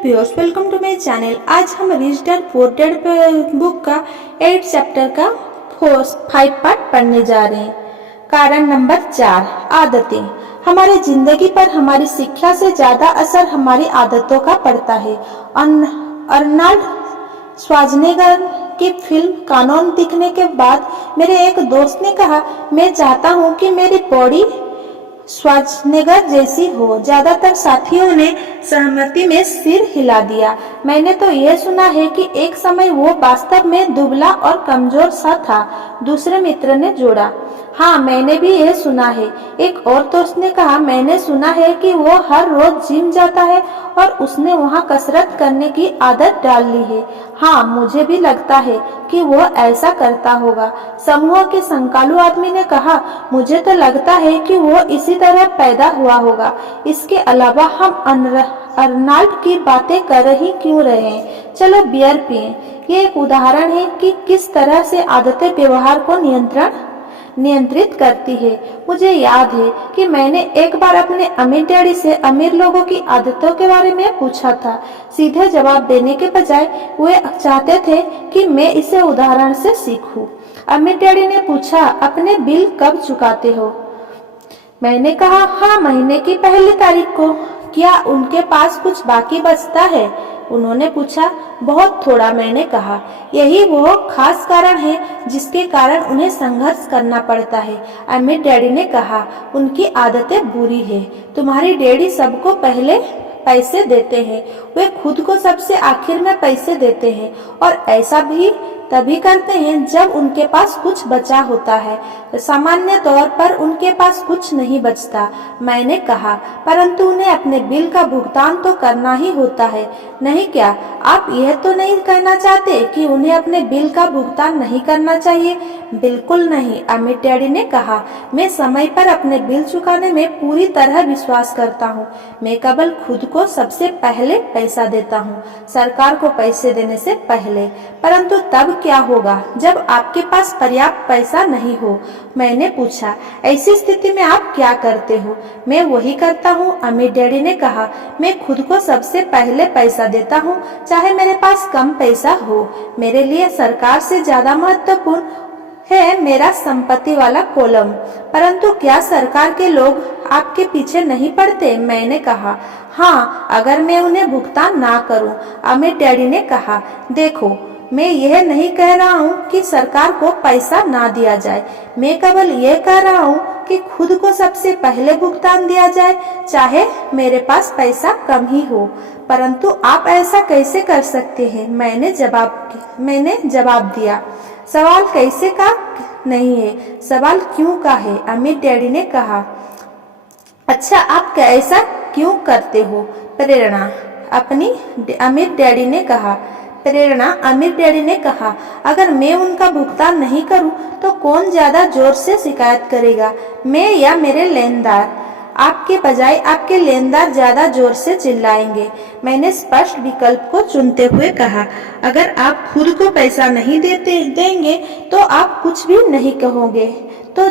Viewers, welcome to my channel. आज हम rich dad poor dad book का 8 chapter का 5 पार्ट पढ़ने जा रहे हैं। कारण नंबर 4, आदतें। हमारी जिंदगी पर हमारी शिक्षा से ज्यादा असर हमारी आदतों का पड़ता है। अर्नल्ड श्वार्ज़नेगर की फिल्म कानून दिखने के बाद मेरे एक दोस्त ने कहा, मैं चाहता हूँ कि मेरी बॉडी श्वार्ज़नेगर जैसी हो। ज्यादातर साथियों ने सहमति में सिर हिला दिया। मैंने तो यह सुना है कि एक समय वो वास्तव में दुबला और कमजोर सा था। दूसरे मित्र ने जोड़ा, हाँ मैंने भी यह सुना है। एक और दोस्त ने कहा, मैंने सुना है कि वो हर रोज जिम जाता है और उसने वहाँ कसरत करने की आदत डाल ली है। हाँ मुझे भी लगता है कि वो ऐसा करता होगा। समूह के संकालू आदमी ने कहा, मुझे तो लगता है कि वो इसी तरह पैदा हुआ होगा। इसके अलावा हम अर्नल्ड की बातें कर ही क्यों रहे हैं? चलो बियर पिए। ये एक उदाहरण है कि किस तरह से आदतें व्यवहार को नियंत्रित करती है। मुझे याद है कि मैंने एक बार अपने अमीर डैडी से अमीर लोगों की आदतों के बारे में पूछा था। सीधे जवाब देने के बजाय वे चाहते थे कि मैं इसे उदाहरण से सीखूं। अमीर डैडी ने पूछा, अपने बिल कब चुकाते हो? मैंने कहा, हाँ महीने की पहली तारीख को। क्या उनके पास कुछ बाकी बचता है? उन्होंने पूछा, बहुत थोड़ा। मैंने कहा, यही वो खास कारण है जिसके कारण उन्हें संघर्ष करना पड़ता है। अमीर डैडी ने कहा, उनकी आदतें बुरी है। तुम्हारी डैडी सबको पहले पैसे देते हैं, वे खुद को सबसे आखिर में पैसे देते हैं और ऐसा भी तभी करते हैं जब उनके पास कुछ बचा होता है। सामान्य तौर पर उनके पास कुछ नहीं बचता। मैंने कहा, परंतु उन्हें अपने बिल का भुगतान तो करना ही होता है, नहीं क्या? आप यह तो नहीं कहना चाहते कि उन्हें अपने बिल का भुगतान नहीं करना चाहिए? बिल्कुल नहीं, अमीर डैडी ने कहा। मैं समय पर अपने बिल चुकाने में पूरी तरह विश्वास करता हूँ। मैं केवल खुद को सबसे पहले पैसा देता हूँ, सरकार को पैसे देने से पहले। परंतु तब क्या होगा जब आपके पास पर्याप्त पैसा नहीं हो? मैंने पूछा, ऐसी स्थिति में आप क्या करते हो? मैं वही करता हूँ, अमीर डैडी ने कहा। मैं खुद को सबसे पहले पैसा देता हूँ, चाहे मेरे पास कम पैसा हो। मेरे लिए सरकार से ज्यादा महत्वपूर्ण है मेरा संपत्ति वाला कॉलम। परंतु क्या सरकार के लोग आपके पीछे नहीं पड़ते? मैंने कहा, हाँ अगर मैं उन्हें भुगतान ना करूं। अमीर डैडी ने कहा, देखो मैं यह नहीं कह रहा हूँ कि सरकार को पैसा ना दिया जाए। मैं केवल यह कह रहा हूँ कि खुद को सबसे पहले भुगतान दिया जाए, चाहे मेरे पास पैसा कम ही हो। परंतु आप ऐसा कैसे कर सकते हैं? मैंने जवाब दिया, सवाल कैसे का नहीं है, सवाल क्यों का है। अमीर डैडी ने कहा, अच्छा आप ऐसा क्यों करते हो? प्रेरणा। अमीर डैडी ने कहा, अगर मैं उनका भुगतान नहीं करूं तो कौन ज्यादा जोर से शिकायत करेगा, मैं या मेरे लेनदार? आपके बजाय आपके लेनदार ज्यादा जोर से चिल्लाएंगे। मैंने स्पष्ट विकल्प को चुनते हुए कहा, अगर आप खुद को पैसा नहीं देंगे तो आप कुछ भी नहीं कहोगे। तो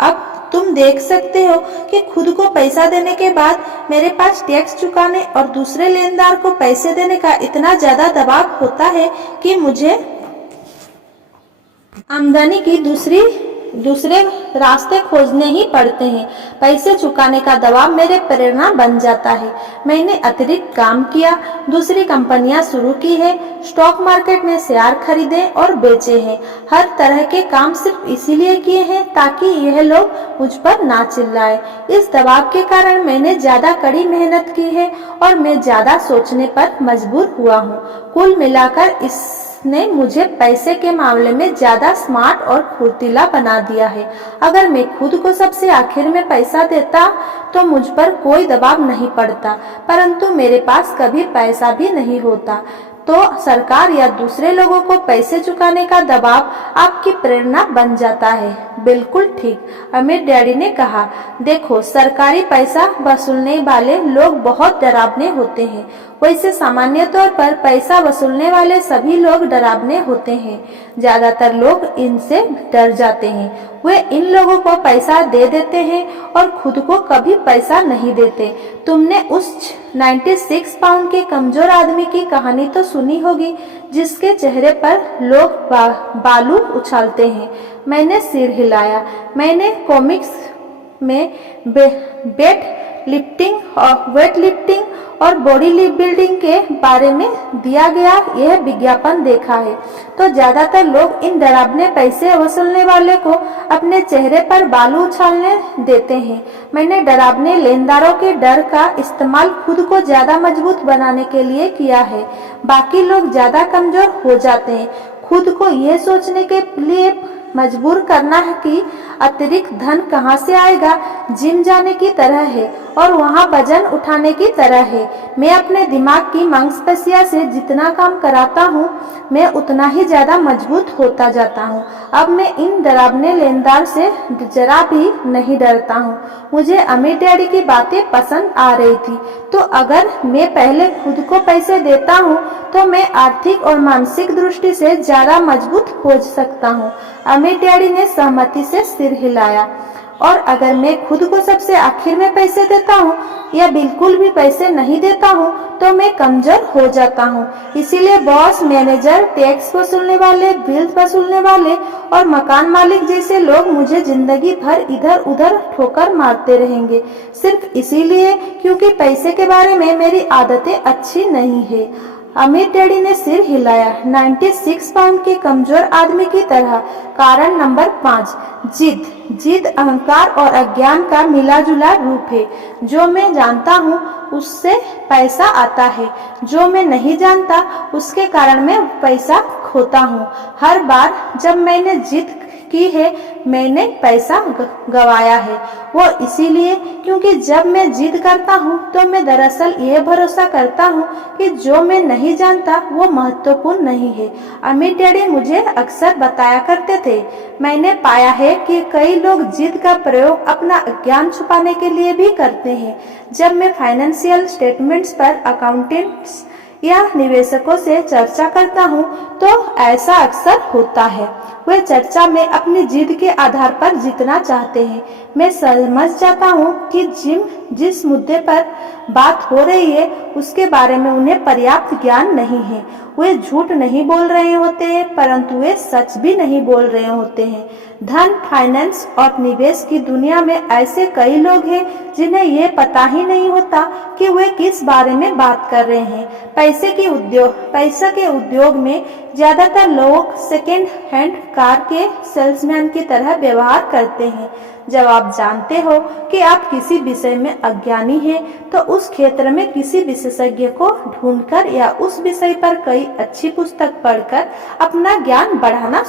अब तुम देख सकते हो कि खुद को पैसा देने के बाद मेरे पास टैक्स चुकाने और दूसरे लेनदार को पैसे देने का इतना ज्यादा दबाव होता है कि मुझे आमदनी की दूसरे रास्ते खोजने ही पड़ते हैं। पैसे चुकाने का दबाव मेरे प्रेरणा बन जाता है। मैंने अतिरिक्त काम किया, दूसरी कंपनियां शुरू की है, स्टॉक मार्केट में शेयर खरीदे और बेचे हैं। हर तरह के काम सिर्फ इसीलिए किए हैं ताकि यह लोग मुझ पर ना चिल्लाए। इस दबाव के कारण मैंने ज्यादा कड़ी मेहनत की है और मैं ज्यादा सोचने पर मजबूर हुआ हूँ। कुल मिलाकर इसने मुझे पैसे के मामले में ज्यादा स्मार्ट और फुर्तीला बना दिया है। अगर मैं खुद को सबसे आखिर में पैसा देता तो मुझ पर कोई दबाव नहीं पड़ता, परंतु मेरे पास कभी पैसा भी नहीं होता तो सरकार या दूसरे लोगों को पैसे चुकाने का दबाव आपकी प्रेरणा बन जाता है। बिल्कुल ठीक, अमीर डैडी ने कहा। देखो, सरकारी पैसा वसूलने वाले लोग बहुत डरावने होते हैं। वैसे सामान्य तौर पर पैसा वसूलने वाले सभी लोग डरावने होते हैं। ज्यादातर लोग इनसे डर जाते हैं। वे इन लोगों को पैसा दे देते हैं और खुद को कभी पैसा नहीं देते। तुमने उस 96 पाउंड के कमजोर आदमी की कहानी तो सुनी होगी, जिसके चेहरे पर लोग बालू उछालते हैं। मैंने सिर हिलाया। मैंने कॉमिक्स में वेट लिफ्टिंग और बॉडी बिल्डिंग के बारे में दिया गया यह विज्ञापन देखा है, तो ज्यादातर लोग इन डरावने पैसे वसूलने वाले को अपने चेहरे पर बालू उछालने देते हैं। मैंने डरावने लेनदारों के डर का इस्तेमाल खुद को ज्यादा मजबूत बनाने के लिए किया है। बाकी लोग ज्यादा कमजोर हो जाते हैं। खुद को यह सोचने के लिए मजबूर करना है कि अतिरिक्त धन कहां से आएगा, जिम जाने की तरह है और वहां वजन उठाने की तरह है। मैं अपने दिमाग की मांसपेशियों से जितना काम कराता हूं, मैं उतना ही ज्यादा मजबूत होता जाता हूं। अब मैं इन डरावने लेनदार से जरा भी नहीं डरता हूं। मुझे अमीर डैडी की बातें पसंद आ रही थी, तो अगर मैं पहले खुद को पैसे देता हूं, तो मैं आर्थिक और मानसिक दृष्टि से ज्यादा मजबूत हो सकता हूं। अमीर डैडी ने सहमति से सिर हिलाया। और अगर मैं खुद को सबसे आखिर में पैसे देता हूँ या बिल्कुल भी पैसे नहीं देता हूँ, तो मैं कमजोर हो जाता हूँ। इसीलिए बॉस, मैनेजर, टैक्स वसूलने वाले, बिल वसूलने वाले और मकान मालिक जैसे लोग मुझे जिंदगी भर इधर उधर ठोकर मारते रहेंगे, सिर्फ इसीलिए क्योंकि पैसे के बारे में मेरी आदतें अच्छी नहीं है। अमीर डैडी ने सिर हिलाया। 96 पाउंड के कमजोर आदमी की तरह। कारण नंबर 5, जिद अहंकार और अज्ञान का मिला जुला रूप है। जो मैं जानता हूँ उससे पैसा आता है, जो मैं नहीं जानता उसके कारण मैं पैसा खोता हूँ। हर बार जब मैंने जिद की है, मैंने पैसा गवाया है। वो इसीलिए क्योंकि जब मैं जिद करता हूँ तो मैं दरअसल ये भरोसा करता हूँ कि जो मैं नहीं जानता वो महत्वपूर्ण नहीं है। अमीर डैडी मुझे अक्सर बताया करते थे। मैंने पाया है कि कई लोग जिद का प्रयोग अपना अज्ञान छुपाने के लिए भी करते हैं। जब मैं फाइनेंशियल स्टेटमेंट्स पर अकाउंटेंट्स या निवेशकों से चर्चा करता हूँ, तो ऐसा अक्सर होता है। वे चर्चा में अपनी जिद के आधार पर जीतना चाहते हैं। मैं समझ जाता हूँ कि जिस मुद्दे पर बात हो रही है उसके बारे में उन्हें पर्याप्त ज्ञान नहीं है। वे झूठ नहीं बोल रहे होते हैं, परंतु वे सच भी नहीं बोल रहे होते हैं। धन, फाइनेंस और निवेश की दुनिया में ऐसे कई लोग हैं जिन्हें ये पता ही नहीं होता कि वे किस बारे में बात कर रहे हैं। पैसे के उद्योग में ज्यादातर लोग सेकेंड हैंड कार के सेल्समैन की तरह व्यवहार करते हैं। जब आप जानते हो कि आप किसी विषय में अज्ञानी हैं, तो उस क्षेत्र में किसी विशेषज्ञ को ढूंढकर या उस विषय पर कई अच्छी पुस्तक पढ़कर अपना ज्ञान बढ़ाना